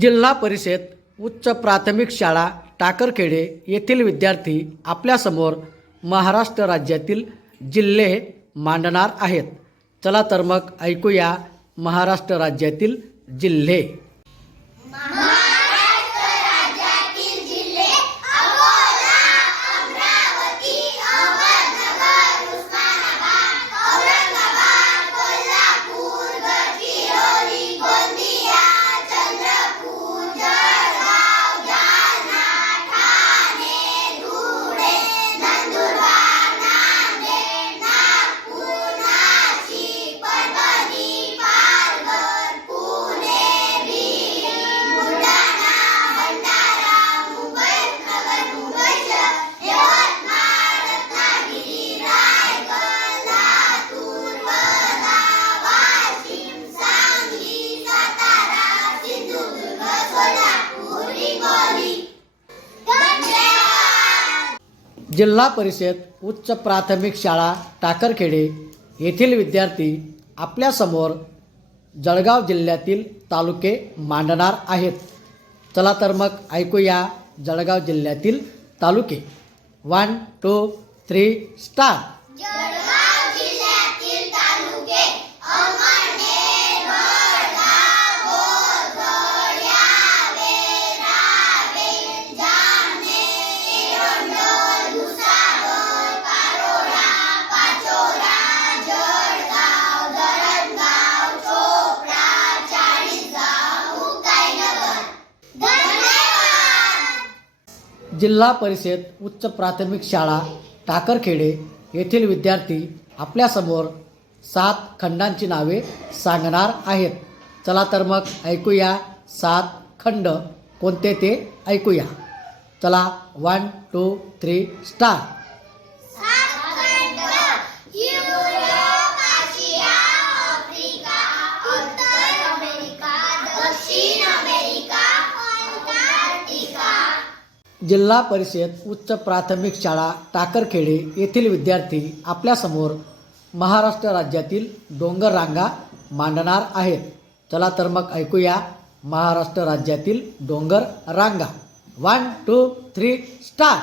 जिल्हा परिषद उच्च प्राथमिक शाळा टाकरखेडे येथील विद्यार्थी आपल्यासमोर महाराष्ट्र राज्यातील जिल्हे मांडणार आहेत. चला तर मग ऐकूया महाराष्ट्र राज्यातील जिल्हे. जिल्हा परिषद उच्च प्राथमिक शाळा टाकरखेडे येथील विद्यार्थी आपल्यासमोर जळगाव जिल्ह्यातील तालुके मांडणार आहेत. चला तर मग ऐकूया जळगाव जिल्ह्यातील तालुके. वन टू थ्री स्टार जिल्हा परिषद उच्च प्राथमिक शाळा टाकरखेडे येथील विद्यार्थी आपल्यासमोर सात खंडांची नावे सांगणार आहेत. चला तर मग ऐकूया सात खंड. कोणते ते ऐकूया? चला वन टू थ्री स्टार जिल्हा परिषद उच्च प्राथमिक शाळा टाकरखेडे येथील विद्यार्थी आपल्यासमोर महाराष्ट्र राज्यातील डोंगर रांगा मांडणार आहेत. चला तर मग ऐकूया महाराष्ट्र राज्यातील डोंगर रांगा वन टू थ्री स्टार